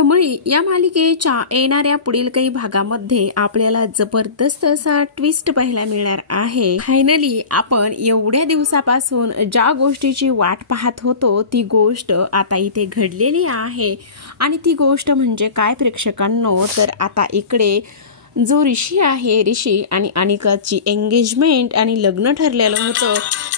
कमळी या मालिकेच्या येणाऱ्या पुढील काही भागामध्ये आपल्याला जबरदस्त असा ट्विस्ट पाहायला मिळणार आहे। फायनली आपण एवढ्या दिवसापासून ज्या गोष्टीची वाट पाहत होतो ती गोष्ट आता इथे घडलेली आहे आणि ती गोष्ट म्हणजे काय प्रेक्षकांनो, तर आता इकडे जो ऋषी आहे, ऋषी आणि अनिकाची एंगेजमेंट आणि लग्न ठरलेलं होतं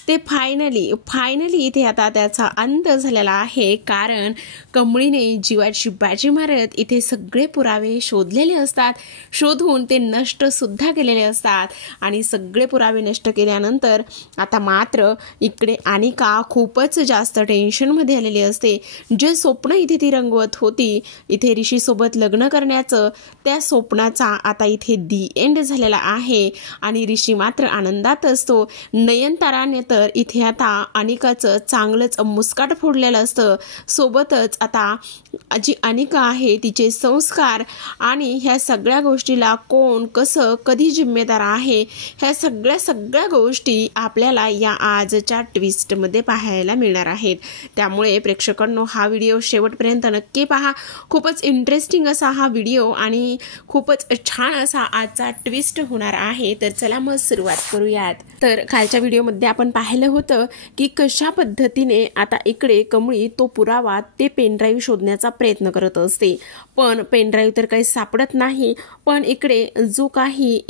ते फायनली इथे आता त्याचा अंत झालेला आहे। कारण कमळीने जीवाची बाजी मारत इथे सगळे पुरावे शोधलेले असतात, शोधून ते नष्ट सुद्धा केलेले असतात आणि सगळे पुरावे नष्ट केल्यानंतर आता मात्र इकडे अनिका खूपच जास्त टेन्शनमध्ये आलेली असते। जे स्वप्न इथे ती रंगवत होती इथे ऋषी सोबत लग्न करण्याचं, त्या स्वप्नाचा आता इथे दी एंड झालेला आहे आणि ऋषी मात्र आनंदात असतो। नयनताराने तर इथे आता अनिकाचं चांगलंच मुस्काट फोडलेलं असतं। सोबतच आता जी अनिका आहे तिचे संस्कार आणि ह्या सगळ्या गोष्टीला कोण कसं कधी जिम्मेदार आहे ह्या सगळ्या गोष्टी आपल्याला या आजच्या ट्विस्टमध्ये पाहायला मिळणार आहेत। त्यामुळे प्रेक्षकांनो हा व्हिडिओ शेवटपर्यंत नक्की पहा। खूपच इंटरेस्टिंग असा हा व्हिडिओ आणि खूपच छान असा आजचा ट्विस्ट होणार आहे। तर चला मग सुरुवात करूयात। तर खालच्या व्हिडिओमध्ये आपण पाहिलं होतं की कशा पद्धतीने आता इकडे कमळी तो पुरावा ते पेनड्राईव्ह शोधण्याचा प्रयत्न करत असते, पण पेनड्राईव्ह तर काही सापडत नाही। पण इकडे जो काही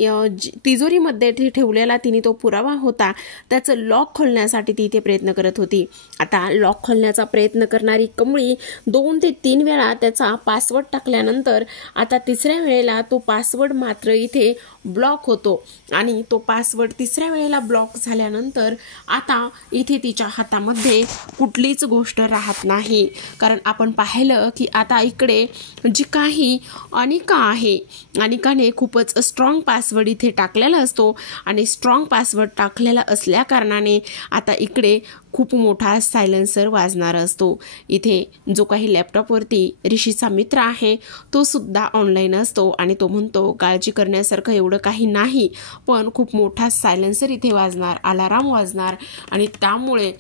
तिजोरीमध्ये ठेवलेला तिने तो पुरावा होता त्याचं लॉक खोलण्यासाठी ती इथे प्रयत्न करत होती। आता लॉक खोलण्याचा प्रयत्न करणारी कमळी 2 ते 3 वेळा त्याचा पासवर्ड टाकल्यानंतर आता तिसऱ्या वेळेला तो पासवर्ड मात्र इथे ब्लॉक होतो आणि तो पासवर्ड तिसऱ्या वेळेला ब्लॉक झाल्यानंतर आता इथे तिच्या हातामध्ये कुठलीच गोष्ट राहत नाही। कारण आपण पाहिलं की आता इकडे जी काही अनिका आहे, अनिकाने खूपच स्ट्रॉंग पासवर्ड इथे टाकलेला असतो आणि स्ट्रॉंग पासवर्ड टाकलेला असल्या कारणाने आता इकडे खूप मोठा सायलेन्सर वाजणार असतो। इथे जो काही लॅपटॉपवरती ऋषीचा मित्र आहे तो सुद्धा ऑनलाईन असतो आणि तो म्हणतो काळजी करण्यासारखं एवढं काही नाही, पण खूप मोठा सायलेन्सर इथे वाजणार, अलाराम वाजणार आणि त्यामुळे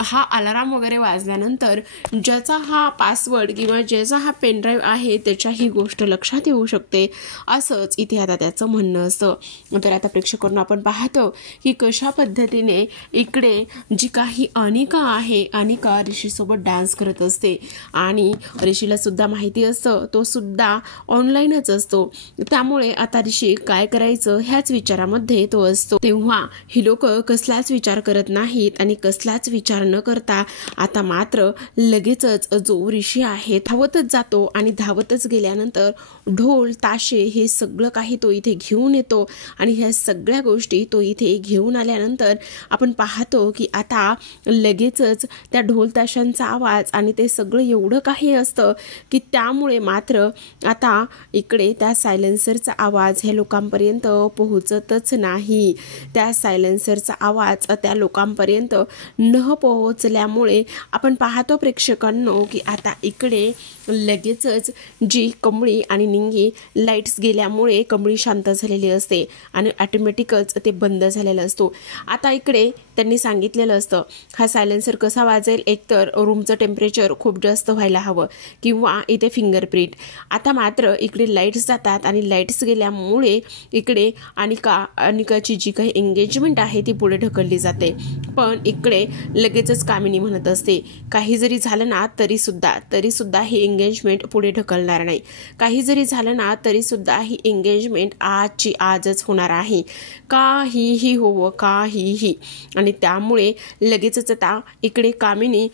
हा अलाराम वगैरे वाजल्यानंतर ज्याचा हा पासवर्ड किंवा ज्याचा हा पेनड्राईव्ह आहे त्याच्या ही गोष्ट लक्षात येऊ शकते, असंच इथे आता त्याचं म्हणणं असतं। तर आता प्रेक्षकांना आपण पाहतो की कशा पद्धतीने इकडे जी ही अनिका आहे, अनिका ऋषीसोबत डान्स करत असते आणि ऋषीला सुद्धा माहिती असतं तो सुद्धा ऑनलाईनच असतो। त्यामुळे आता ऋषी काय करायचं ह्याच विचारामध्ये तो असतो। तेव्हा ही लोक कसलाच विचार करत नाहीत आणि कसलाच विचार न करता आता मात्र लगेचच जो ऋषी आहे धावतच जातो आणि धावतच गेल्यानंतर ढोल ताशे हे सगळं काही तो इथे घेऊन येतो आणि ह्या सगळ्या गोष्टी तो इथे घेऊन आल्यानंतर आपण पाहतो की आता लगेचच त्या ढोल ताशांचा आवाज आणि ते सगळं एवढं काही असतं की त्यामुळे मात्र आता इकडे त्या सायलेन्सरचा आवाज हे लोकांपर्यंत पोहोचतच नाही। त्या सायलेन्सरचा आवाज त्या लोकांपर्यंत न पोहोचल्यामुळे आपण पाहतो प्रेक्षकांनो की आता इकडे लगेचच जी कमळी आणि निंगी लाईट्स गेल्यामुळे कमळी शांत झालेली असते आणि ऑटोमॅटिकच ते बंद झालेलं असतो। आता इकडे त्यांनी सांगितलेलं असतं हा सायलेन्सर कसा वाजेल, एकतर रूमचं टेम्परेचर खूप जास्त व्हायला हवं किंवा इथे फिंगरप्रिंट। आता मात्र इकडे लाईट्स जातात आणि लाईट्स गेल्यामुळे इकडे अनिकाची जी काही एंगेजमेंट आहे ती पुढे ढकलली जाते। पण इकडे लगेचच कामिनी म्हणत असते काही जरी झालं ना तरी सुद्धा ही एंगेजमेंट पुढे ढकलणार नाही, काही जरी झालं ना तरी सुद्धा ही एंगेजमेंट आजची आजच होणार आहे, काहीही होवं काहीही। आणि त्यामुळे लगेचच आता इकडे कामिनी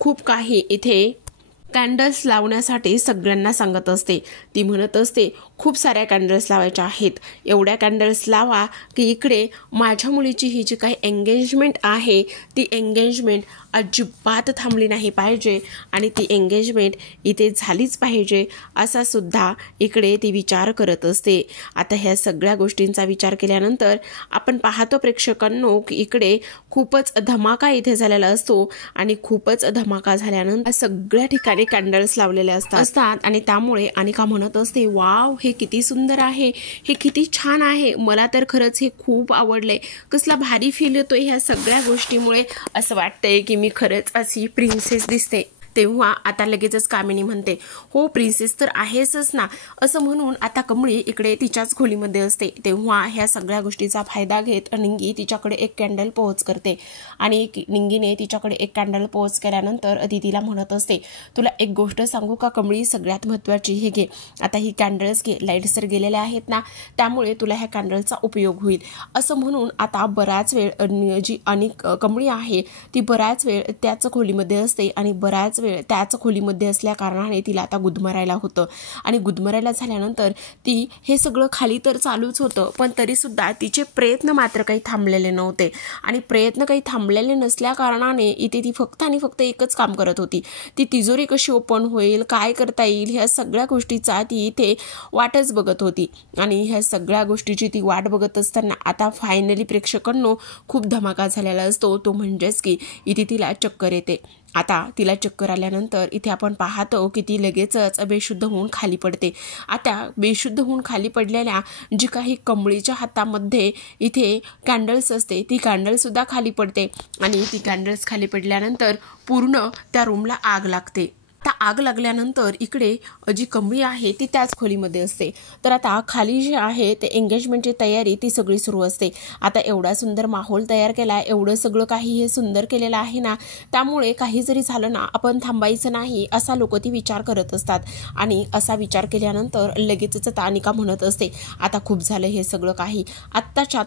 खूप काही इथे कॅन्डल्स लावण्यासाठी सगळ्यांना सांगत असते। ती म्हणत असते खूप साऱ्या कॅन्डल्स लावायच्या आहेत, एवढ्या कॅन्डल्स लावा की इकडे माझ्या मुलीची ही जी काही एंगेजमेंट आहे ती एंगेजमेंट अजिबात थांबली नाही पाहिजे आणि ती एंगेजमेंट इथे झालीच पाहिजे असा सुद्धा इकडे ती विचार करत असते। आता ह्या सगळ्या गोष्टींचा विचार केल्यानंतर आपण पाहतो प्रेक्षकांनो की इकडे खूपच धमाका इथे झालेला असतो आणि खूपच धमाका झाल्यानंतर सगळ्या ठिकाणी कॅन्डल्स लावलेले असतात आणि त्यामुळे अनिका म्हणत असते वाव हे किती सुंदर आहे, हे किती छान आहे, मला तर खरंच हे खूप आवडलंय, कसला भारी फील येतोय ह्या सगळ्या गोष्टीमुळे, असं वाटतंय की मी खरंच अशी प्रिन्सेस दिसते। तेव्हा आता लगेचच कामिनी म्हणते, हो प्रिन्सेस तर आहेसच ना, असं म्हणून आता कमळी इकडे तिच्याच खोलीमध्ये असते. तेव्हा ह्या सगळ्या गोष्टीचा फायदा घेत निंगी तिच्याकडे एक कॅन्डल पोहोच करते आणि निंगीने तिच्याकडे एक कॅन्डल पोहोच केल्यानंतर तिला म्हणत असते, तुला एक गोष्ट सांगू का कमळी, सगळ्यात महत्त्वाची, हे घे आता ही कॅन्डल्स घे, लाईट्स तर गेलेल्या आहेत ना, त्यामुळे तुला ह्या कॅन्डलचा उपयोग होईल. असं म्हणून आता बराच वेळ जी कमळी आहे ती बराच वेळ त्याच खोलीमध्ये असते आणि बराच वेळ त्याच खोलीमध्ये असल्या कारणाने तिला आता गुदमरायला होतं. आणि गुदमरायला झाल्यानंतर ती हे सगळं खाली तर चालूच होतं, पण तरीसुद्धा तिचे प्रयत्न मात्र काही थांबलेले नव्हते. आणि प्रयत्न काही थांबलेले नसल्या कारणाने इथे ती फक्त आणि फक्त एकच काम करत होती, ती तिजोरी कशी ओपन होईल, काय करता येईल, ह्या सगळ्या गोष्टीचा ती इथे वाटच बघत होती. आणि ह्या सगळ्या गोष्टीची ती वाट बघत असताना आता फायनली प्रेक्षकांनो खूप धमाका झालेला असतो, तो म्हणजेच की इथे तिला चक्कर येते. आता तिला चक्कर आल्यानंतर इथे आपण पाहतो की ती लगेचच बेशुद्ध होऊन खाली पडते. आता बेशुद्ध होऊन खाली पडलेल्या जी काही कमळीच्या हातामध्ये इथे कॅन्डल्स असते ती कॅन्डलसुद्धा खाली पडते आणि ती कॅन्डल्स खाली पडल्यानंतर पूर्ण त्या रूमला आग लागते. आता आग लागल्यानंतर इकडे जी कमळी आहे ती त्याच खोलीमध्ये असते. तर आता खाली जे आहे ते एंगेजमेंटची तयारी ती सगळी सुरू असते. आता एवढा सुंदर माहोल तयार केला, एवढं सगळं काही हे सुंदर केलेलं आहे ना, त्यामुळे काही जरी झालं ना आपण थांबायचं नाही असा लोक ती विचार करत असतात. आणि असा विचार केल्यानंतर लगेचच तानिका म्हणत असते, आता खूप झालं हे सगळं काही, आत्ताच्या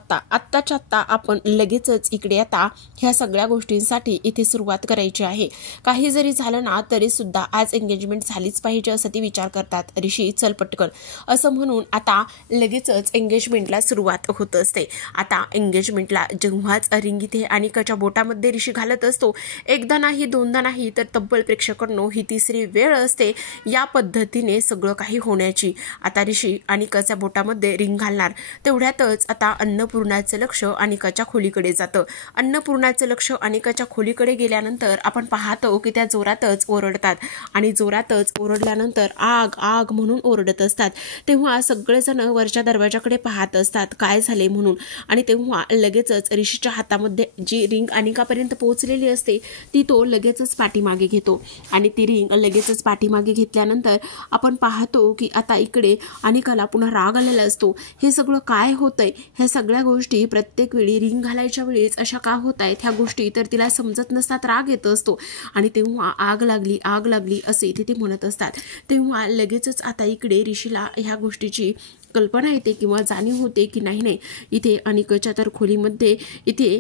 आत्ता आपण लगेचच इकडे आता ह्या सगळ्या गोष्टींसाठी इथे सुरुवात करायची आहे. काही जरी झालं ना तरी सुद्धा आज एंगेजमेंट झालीच पाहिजे असं ती विचार करतात. ऋषी चल पटकन असं म्हणून आता लगेचच एंगेजमेंटला सुरुवात होत असते. आता एंगेजमेंटला जेव्हाच रिंग इथे अनिकाच्या बोटामध्ये ऋषी घालत असतो, एकदा नाही दोनदा नाही तर तब्बल प्रेक्षकांनो ही तिसरी वेळ असते या पद्धतीने सगळं काही होण्याची. आता ऋषी अनिकाच्या बोटामध्ये रिंग घालणार तेवढ्यातच आता अन्नपूर्णाचं लक्ष अनिकाच्या खोलीकडे जातं. अन्नपूर्णाचं लक्ष अनिकाच्या खोलीकडे गेल्यानंतर आपण पाहतो की त्या जोरातच ओरडतात आणि जोरातच ओरडल्यानंतर आग आग म्हणून ओरडत असतात. तेव्हा सगळेजण वरच्या दरवाजाकडे पाहत असतात काय झाले म्हणून. आणि तेव्हा लगेचच ऋषीच्या हातामध्ये जी रिंग अनिकापर्यंत पोहोचलेली असते ती तो लगेचच पाठीमागे घेतो आणि ती रिंग लगेचच पाठीमागे घेतल्यानंतर आपण पाहतो की आता इकडे अनिकाला पुन्हा राग आलेला असतो. हे सगळं काय होतंय, ह्या सगळ्या गोष्टी प्रत्येक वेळी रिंग घालायच्या वेळेस अशा का होत आहेत ह्या गोष्टी तर तिला समजत नसतात, राग येत असतो. आणि तेव्हा आग लागली असे तिथे म्हणत असतात. तेव्हा लगेचच आता इकडे ऋषीला ह्या गोष्टीची कल्पना येते किंवा जाणीव होते की नाही इथे अनिकाच्या तर खोलीमध्ये इथे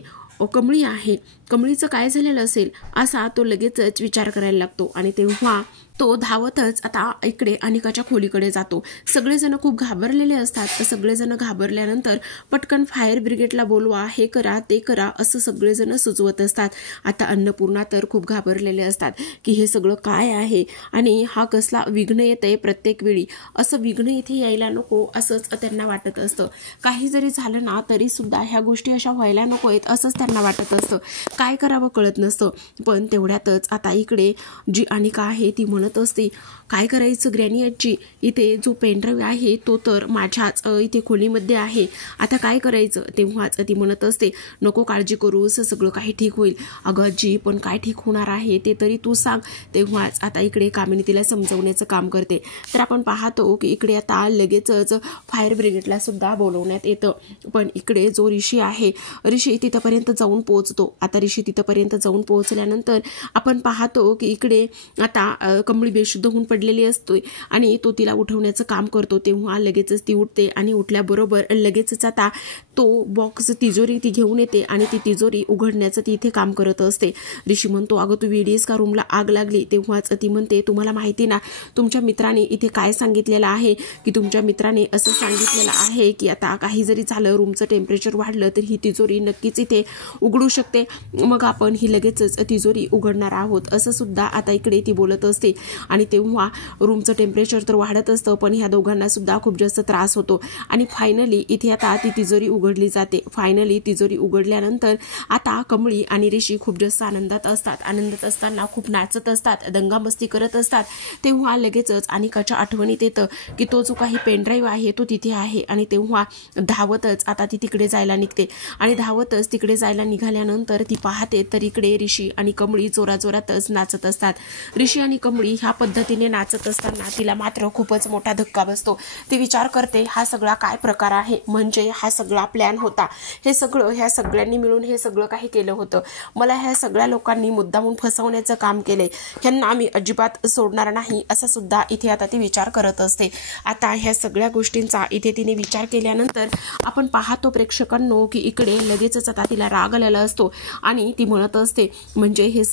कमळी आहे, कमळीचं काय झालेलं असेल असा तो लगेचच विचार करायला लागतो. आणि तेव्हा तो धावतच आता इकडे अनिकाच्या खोलीकडे जातो. सगळेजण खूप घाबरलेले असतात. सगळेजण घाबरल्यानंतर पटकन फायर ब्रिगेडला बोलवा, हे करा ते करा असं सगळेजण सुचवत असतात. आता अन्नपूर्णा तर खूप घाबरलेले असतात की हे सगळं काय आहे आणि हा कसला विघ्न येतंय प्रत्येक वेळी, असं विघ्न इथे यायला नको असंच त्यांना वाटत असतं. काही जरी झालं ना तरी सुद्धा ह्या गोष्टी अशा व्हायला नको आहेत असंच त्यांना वाटत असतं. काय करावं कळत नसतं. पण तेवढ्यातच आता इकडे जी अनिका आहे ती म्हणत असते, काय करायचं ग्रॅनी आजी, इथे जो पेनड्राईव्ह आहे तो तर माझ्याच इथे खोलीमध्ये आहे, आता काय करायचं. तेव्हाच ती म्हणत असते, नको काळजी करूस, सगळं काही ठीक होईल. अगं आजी पण काय ठीक होणार आहे ते तरी तू सांग. तेव्हाच आता इकडे कामिनी तिला समजवण्याचं काम करते. तर आपण पाहतो की इकडे आता लगेचच फायर ब्रिगेडला सुद्धा बोलवण्यात येतं. पण इकडे जो ऋषी आहे ऋषी तिथपर्यंत जाऊन पोहोचतो. आता ऋषी तिथपर्यंत जाऊन पोहोचल्यानंतर आपण पाहतो की इकडे आता कमळी बेशुद्ध होऊन पडलेली असते आणि तो तिला उठवण्याचं काम करतो. तेव्हा लगेचच ती उठते आणि उठल्याबरोबर लगेचच आता तो बॉक्स तिजोरी ती घेऊन येते आणि ती तिजोरी उघडण्याचं ती इथे काम करत असते. ऋषी म्हणतो, अगं तू वेडीस का, रूमला आग लागली. तेव्हाच ती म्हणते, तुम्हाला माहिती ना तुमच्या मित्राने इथे काय सांगितलेलं आहे की तुमच्या मित्राने असं सांगितलेलं आहे की आता काही जरी झालं, रूमचं टेम्परेचर वाढलं तर ही तिजोरी नक्कीच इथे उघडू शकते, मग आपण ही लगेचच तिजोरी उघडणार आहोत असं सुद्धा आता इकडे ती बोलत असते. आणि तेव्हा रूमचं टेम्परेचर तर वाढत असतं, पण ह्या दोघांना सुद्धा खूप जास्त त्रास होतो. आणि फायनली इथे आता ती तिजोरी उघडली जाते. फायनली तिजोरी उघडल्यानंतर आता कमळी आणि ऋषी खूप जास्त आनंदात असतात. आनंदात असताना खूप नाचत असतात, दंगामस्ती करत असतात. तेव्हा लगेचच अनिकाच्या आठवणीत येतं की तो जो काही पेनड्राईव्ह आहे तो तिथे आहे. आणि तेव्हा धावतच आता ती तिकडे जायला निघते. आणि धावतच तिकडे जायला निघाल्यानंतर ती पाहते तर इकडे ऋषी आणि कमळी जोराजोरातच नाचत असतात. ऋषी आणि कमळी ह्या पद्धतीने नाचत असताना तिला मात्र खूपच मोठा धक्का बसतो. ती विचार करते हा सगळा काय प्रकार आहे, म्हणजे हा सगळा प्लॅन होता. हे सगळं ह्या सगळ्यांनी मिळून हे सगळं काही केलं होतं. मला ह्या सगळ्या लोकांनी मुद्दामून फसवण्याचं काम केलंय. ह्यांना मी अजिबात सोडणार नाही असा सुद्धा इथे आता ती विचार करत असते. आता ह्या सगळ्या गोष्टींचा इथे तिने विचार केल्यानंतर आपण पाहतो प्रेक्षकांनो की इकडे लगेचच आता तिला राग आलेला असतो आणि ती म्हणत असते म्हणजे हे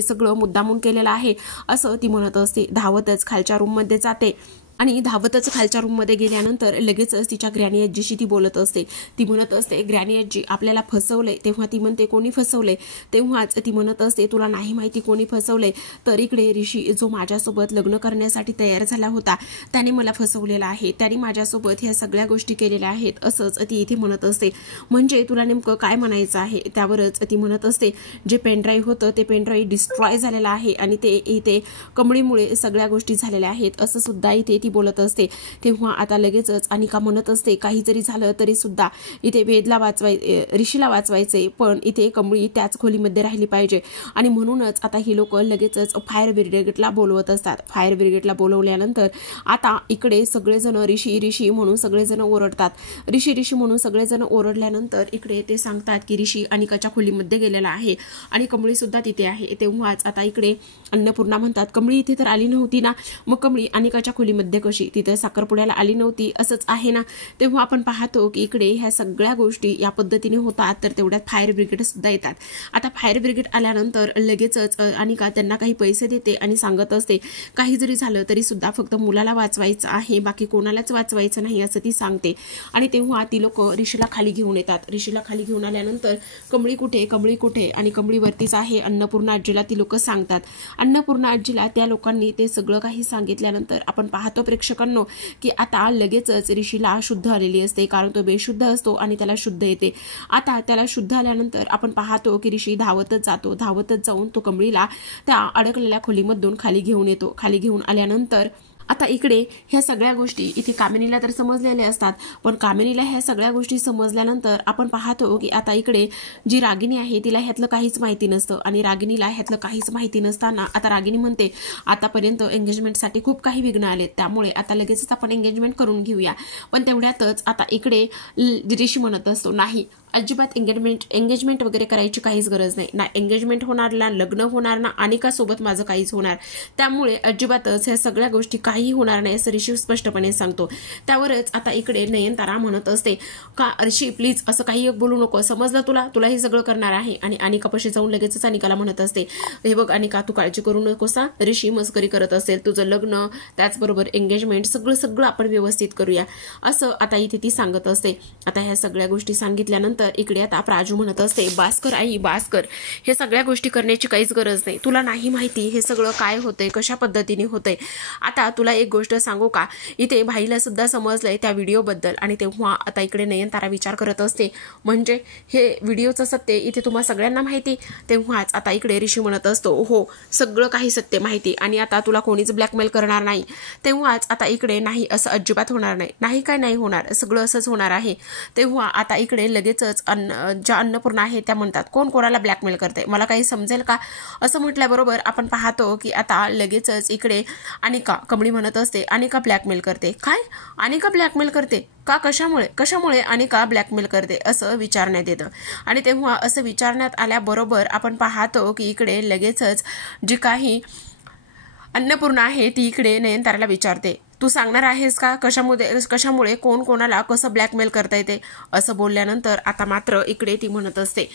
सगळं मुद्दामून केलेलं आहे असं ती म्हणत असते. धावतच खालच्या रूममध्ये जाते आणि धावतच खालच्या रूममध्ये गेल्यानंतर लगेचच तिच्या ग्रॅनी आजीशी ती बोलत असते. ती म्हणत असते ग्रॅनी आजी आपल्याला फसवलंय. तेव्हा ती म्हणते कोणी फसवलंय. तेव्हाच ती म्हणत असते तुला नाही माहिती कोणी फसवलंय. तर इकडे ऋषी जो माझ्यासोबत लग्न करण्यासाठी तयार झाला होता त्याने मला फसवलेला आहे. त्याने माझ्यासोबत ह्या सगळ्या गोष्टी केलेल्या आहेत असंच ती इथे म्हणत असते. म्हणजे तुला नेमकं काय म्हणायचं आहे. त्यावरच ती म्हणत असते जे पेनड्राईव्ह होतं ते पेनड्राईव्ह डिस्ट्रॉय झालेलं आहे आणि ते इथे कमळीमुळे सगळ्या गोष्टी झालेल्या आहेत असं सुद्धा इथे ती बोलत असते. तेव्हा आता लगेचच अनिका म्हणत असते काही जरी झालं तरी सुद्धा इथे ऋषीला वाचवायचे, पण इथे कमळी त्याच खोलीमध्ये राहिली पाहिजे. आणि म्हणूनच आता ही लोक लगेचच फायर ब्रिगेडला बोलवत असतात. फायर ब्रिगेडला बोलवल्यानंतर आता इकडे सगळेजण ऋषी म्हणून सगळेजण ओरडतात. ऋषी म्हणून सगळेजण ओरडल्यानंतर इकडे ते सांगतात की ऋषी अनिकाच्या खोलीमध्ये गेलेला आहे आणि कमळी सुद्धा तिथे आहे. तेव्हाच आता इकडे अन्नपूर्णा म्हणतात कमळी इथे तर आली नव्हती ना, मग कमळी अनिकाच्या खोलीमध्ये कशी तिथे साखरपुड्याला आली नव्हती असंच आहे ना. तेव्हा आपण पाहतो की इकडे ह्या सगळ्या गोष्टी या पद्धतीने होतात. तर तेवढ्यात फायर ब्रिगेड सुद्धा येतात. आता फायर ब्रिगेड आल्यानंतर लगेचच अनिका त्यांना काही पैसे देते आणि सांगत असते काही जरी झालं तरी सुद्धा फक्त मुलाला वाचवायचं आहे, बाकी कोणालाच वाचवायचं नाही असं ती सांगते. आणि तेव्हा ती लोक ऋषीला खाली घेऊन येतात. ऋषीला खाली घेऊन आल्यानंतर कमळी कुठे आणि कमळीवरतीच आहे अन्नपूर्णा आजीला ती लोक सांगतात. अन्नपूर्णा आजीला त्या लोकांनी ते सगळं काही सांगितल्यानंतर आपण पाहतो प्रेक्षकांनो की आता लगेचच ऋषीला शुद्ध आलेली असते, कारण तो बेशुद्ध असतो आणि त्याला शुद्ध येते. आता त्याला शुद्ध आल्यानंतर आपण पाहतो की ऋषी धावतच जातो. धावतच जाऊन तो कमळीला त्या अडकलेल्या खोलीमधून खाली घेऊन येतो. खाली घेऊन आल्यानंतर आता इकडे ह्या सगळ्या गोष्टी इथे कामिनीला तर समजलेल्या असतात, पण कामिनीला ह्या सगळ्या गोष्टी समजल्यानंतर आपण पाहतो की आता इकडे जी रागिनी आहे तिला ह्यातलं काहीच माहिती नसतं. आणि रागिनीला ह्यातलं काहीच माहिती नसताना आता रागिनी म्हणते आतापर्यंत एंगेजमेंटसाठी खूप काही विघ्न आलेत, त्यामुळे आता लगेचच आपण एंगेजमेंट करून घेऊया. पण तेवढ्यातच आता इकडे ऋषी म्हणत असतो नाही अजिबात एंगेजमेंट वगैरे करायची काहीच गरज नाही ना. एंगेजमेंट होणार ना, लग्न होणार ना, अनिकासोबत माझं काहीच होणार, त्यामुळे अजिबातच ह्या सगळ्या गोष्टी काही होणार नाही असं ऋषी स्पष्टपणे सांगतो. त्यावरच आता इकडे नयनतारा म्हणत असते का ऋषी प्लीज असं काही बोलू नको, समजलं तुला हे सगळं करणार आहे. आणि अनिकापाशी जाऊन लगेचच अनिकाला म्हणत असते हे बघ अनिका तू काळजी करू नकोसा, ऋषी मस्करी करत असेल, तुझं लग्न त्याचबरोबर एंगेजमेंट सगळं आपण व्यवस्थित करूया असं आता इथे ती सांगत असते. आता ह्या सगळ्या गोष्टी सांगितल्यानंतर इकडे आता प्राजू म्हणत असते बास कर हे सगळ्या गोष्टी करण्याची काहीच गरज नाही, तुला नाही माहिती हे सगळं काय होतंय, कशा पद्धतीने होतंय. आता तुला एक गोष्ट सांगू का, इथे भाईला सुद्धा समजलंय त्या व्हिडिओबद्दल. आणि तेव्हा आता इकडे नयनतारा विचार करत असते म्हणजे हे व्हिडिओचं सत्य इथे तुम्हा सगळ्यांना माहिती. तेव्हाच आता इकडे ऋषी म्हणत असतो हो सगळं काही सत्य माहिती आणि आता तुला कोणीच ब्लॅकमेल करणार नाही. तेव्हाच आता इकडे नाही असं अजिबात होणार नाही काय नाही होणार, सगळं असंच होणार आहे. तेव्हा आता इकडे लगेचच ज्या अन्नपूर्णा आहे त्या म्हणतात कोण कोणाला ब्लॅकमेल करते, मला काही समजेल का असं म्हटल्याबरोबर आपण पाहतो की आता लगेचच इकडे अनिका कमळी म्हणत असते अनिका ब्लॅकमेल करते. काय अनिका ब्लॅकमेल करते का, कशामुळे अनिका ब्लॅकमेल करते असं विचारण्यात येतं. आणि तेव्हा असं विचारण्यात आल्याबरोबर आपण पाहतो की इकडे लगेचच जी काही अन्नपूर्णा आहे ती इकडे नयनताराला विचारते तू सांगणार आहेस का कशामुळे कोण कोणाला कसं ब्लॅकमेल करता येते असं बोलल्यानंतर आता मात्र इकडे ती म्हणत असते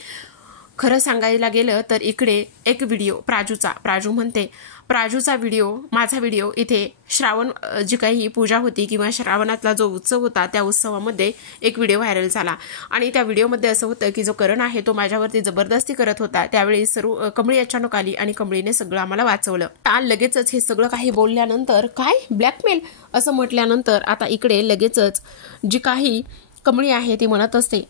खरं सांगायला गेलं तर इकडे एक व्हिडिओ प्राजू म्हणते प्राजूचा व्हिडिओ, माझा व्हिडिओ इथे श्रावण जी काही पूजा होती किंवा श्रावणातला जो उत्सव होता त्या उत्सवामध्ये एक व्हिडिओ व्हायरल झाला आणि त्या व्हिडिओमध्ये असं होतं की जो करण आहे तो माझ्यावरती जबरदस्ती करत होता। त्यावेळी सर्व कमळी अचानक आली आणि कमळीने सगळं आम्हाला वाचवलं। लगेचच हे सगळं काही बोलल्यानंतर काय ब्लॅकमेल असं म्हटल्यानंतर आता इकडे लगेचच जी काही कमळी आहे ती म्हणत असते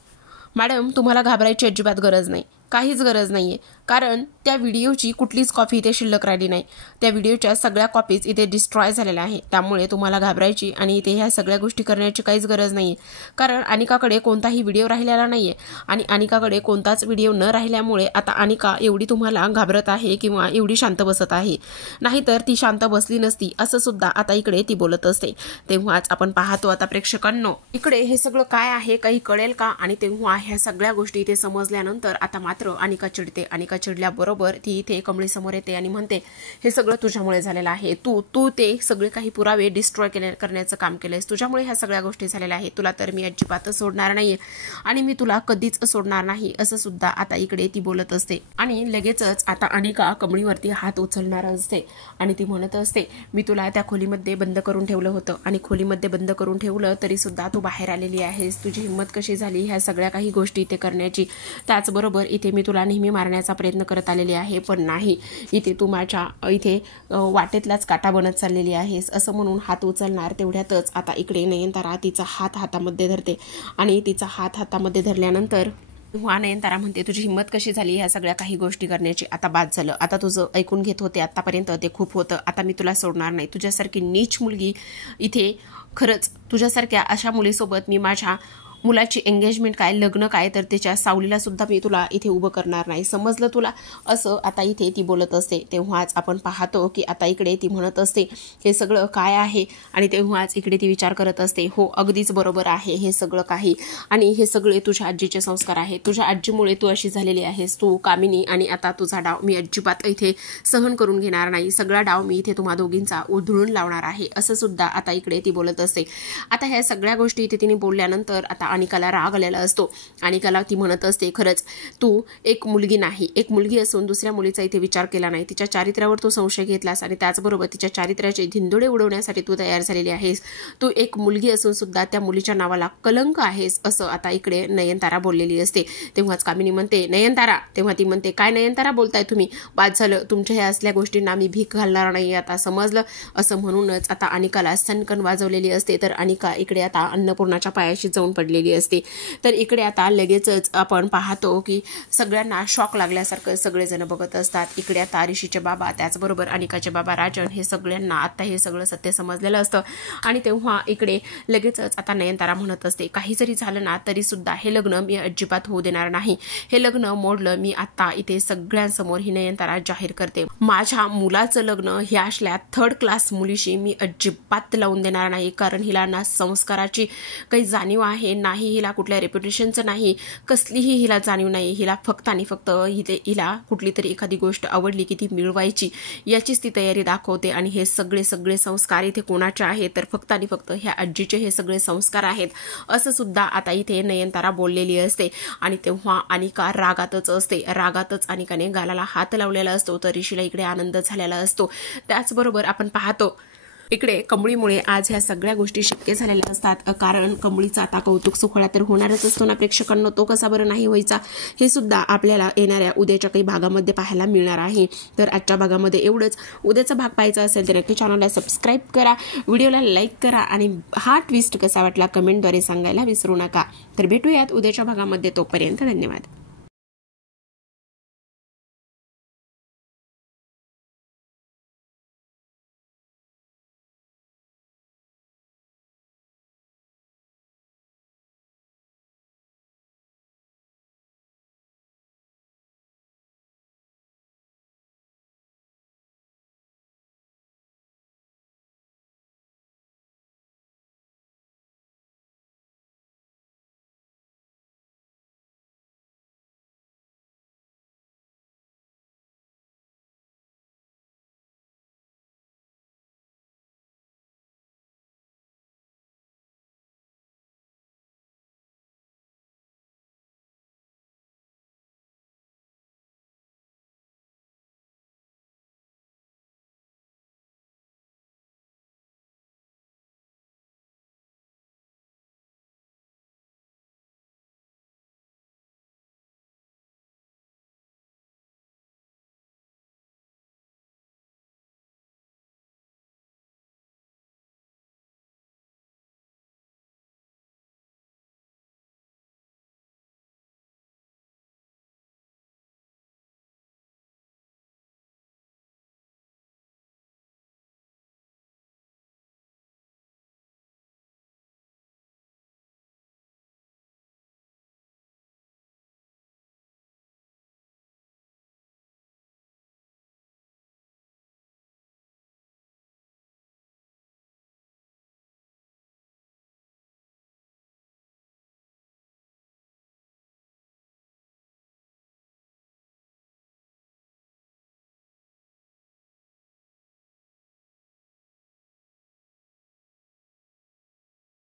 मॅडम तुम्हाला घाबरायची अजिबात गरज नाही, काहीच गरज नाहीये, कारण त्या व्हिडिओची कुठलीच कॉपी इथे शिल्लक राहिली नाही। त्या व्हिडिओच्या सगळ्या कॉपीज इथे डिस्ट्रॉय झालेल्या आहे, त्यामुळे तुम्हाला घाबरायची आणि इथे ह्या सगळ्या गोष्टी करण्याची काहीच गरज नाहीये, कारण अनिकाकडे कोणताही व्हिडिओ राहिलेला नाहीये आणि अनिकाकडे कोणताच व्हिडिओ न राहिल्यामुळे आता अनिका एवढी तुम्हाला घाबरत आहे किंवा एवढी शांत बसत आहे, नाहीतर ती शांत बसली नसती असं सुद्धा आता इकडे ती बोलत असते। तेव्हाच आपण पाहतो आता प्रेक्षकांनो इकडे हे सगळं काय आहे काही कळेल का, आणि तेव्हा ह्या सगळ्या गोष्टी इथे समजल्यानंतर आता मात्र अनिका चिडते। अनिका चिडल्याबरोबर ती इथे कमळी समोर येते आणि म्हणते हे सगळं तुझ्यामुळे झालेलं आहे, तू ते सगळे काही पुरावे डिस्ट्रॉय करण्याचं काम केलंयस, तुझ्यामुळे ह्या सगळ्या गोष्टी झालेल्या आहेत, तुला तर मी अजिबात सोडणार नाहीये आणि मी तुला कधीच सोडणार नाही असं सुद्धा आता इकडे ती बोलत असते। आणि लगेचच आता अनिका कमळीवरती हात उचलणार असते आणि ती म्हणत असते मी तुला त्या खोलीमध्ये बंद करून ठेवलं होतं आणि खोलीमध्ये बंद करून ठेवलं तरी सुद्धा तू बाहेर आलेली आहेस, तुझी हिंमत कशी झाली ह्या सगळ्या काही गोष्टी इथे करण्याची, त्याचबरोबर इथे मी तुला नेहमी मारण्याचा प्रयत्न करत आलेली आहे पण नाही, इथे तू माझ्या इथे वाटेतलाच काटा बनत चाललेली आहेस असं म्हणून हात उचलणार। तेवढ्यातच आता इकडे नयनतारा तिचा हात हातामध्ये धरते आणि तिचा हात हातामध्ये धरल्यानंतर नयनतारा म्हणते तुझी हिंमत कशी झाली ह्या सगळ्या काही गोष्टी करण्याची, आता बाद झालं, आता तुझं ऐकून घेत होते आतापर्यंत ते खूप होतं, आता मी तुला सोडणार नाही, तुझ्यासारखी नीच मुलगी इथे खरंच तुझ्यासारख्या अशा मुलीसोबत मी माझ्या मुलाची एंगेजमेंट काय लग्न काय तर त्याच्या सावलीला सुद्धा मी तुला इथे उभं करणार नाही, समजलं तुला असं आता इथे ती बोलत असते। तेव्हाच आपण पाहतो की आता इकडे ती म्हणत असते हे सगळं काय आहे आणि तेव्हाच इकडे ती विचार करत असते हो अगदीच बरोबर आहे हे सगळं काही आणि हे सगळे तुझ्या आजीचे संस्कार आहेत, तुझ्या आजीमुळे तू अशी झालेली आहेस, तू कामिनी, आणि आता तुझा डाव मी अजिबात इथे सहन करून घेणार नाही, सगळा डाव मी इथे तुम्हा दोघींचा उधळून लावणार आहे असं सुद्धा आता इकडे ती बोलत असते। आता ह्या सगळ्या गोष्टी इथे तिने बोलल्यानंतर आता अनिकाला राग आलेला असतो। अनिकाला ती म्हणत असते खरंच तू एक मुलगी नाही, एक मुलगी असून दुसऱ्या मुलीचा इथे विचार केला नाही, तिच्या चारित्र्यावर तू संशय घेतलास आणि त्याचबरोबर तिच्या चारित्र्याचे धिंदोडे उडवण्यासाठी तू तयार झालेली आहेस, तू एक मुलगी असून सुद्धा त्या मुलीच्या नावाला कलंक आहेस असं आता इकडे नयनतारा बोललेली असते। तेव्हाच कामिनी म्हणते नयनतारा, तेव्हा ती म्हणते काय नयनतारा बोलताय तुम्ही, बाद झालं, तुमच्या ह्या असल्या गोष्टींना मी भीक घालणार नाही आता समजलं असं म्हणूनच आता अनिकाला सनकन वाजवलेली असते। तर अनिका इकडे आता अन्नपूर्णाच्या पायाशी जाऊन पडलेली असते। तर इकडे आता लगेचच आपण पाहतो की सगळ्यांना शॉक लागल्यासारखं सगळेजण बघत असतात। इकडे आता ऋषीचे बाबा त्याचबरोबर अनिकाचे बाबा राजन हे सगळ्यांना आता हे सगळं सत्य समजलेलं असतं आणि तेव्हा इकडे लगेचच आता नयनतारा म्हणत असते काही जरी झालं ना तरी सुद्धा हे लग्न मी अजिबात होऊ देणार नाही, हे लग्न मोडलं मी आता इथे सगळ्यांसमोर ही नयनतारा जाहीर करते, माझ्या मुलाचं लग्न ह्या असल्या थर्ड क्लास मुलीशी मी अजिबात लावून देणार नाही, कारण हिला ना संस्काराची काही जाणीव आहे नाही, हिला कुठल्या रेप्युटेशनचं नाही, कसलीही हिला जाणीव नाही, हिला फक्त आणि फक्त हिला कुठली तरी एखादी गोष्ट आवडली की ती मिळवायची याचीच ती तयारी दाखवते आणि हे सगळे संस्कार इथे कोणाचे आहेत तर फक्त आणि फक्त ह्या आजीचे हे सगळे संस्कार आहेत असं सुद्धा आता इथे नयनतारा बोललेली असते। आणि तेव्हा अनिका रागातच असते, रागातच अनिकाने गालाला हात लावलेला असतो तर ऋषीला इकडे आनंद झालेला असतो। त्याचबरोबर आपण पाहतो इकडे कमळीमुळे आज ह्या सगळ्या गोष्टी शक्य झालेल्या असतात, कारण कमळीचा आता कौतुक सोहळा तर होणारच असतो ना प्रेक्षकांना, तो कसा बरं नाही व्हायचा हे सुद्धा आपल्याला येणाऱ्या उद्याच्या काही भागामध्ये पाहायला मिळणार आहे। तर आजच्या भागामध्ये एवढंच, उद्याचा भाग पाहायचा असेल तर नक्की चॅनलला सबस्क्राईब करा, व्हिडिओला लाईक करा आणि हा ट्विस्ट कसा वाटला कमेंटद्वारे सांगायला विसरू नका। तर भेटूयात उद्याच्या भागामध्ये, तोपर्यंत धन्यवाद।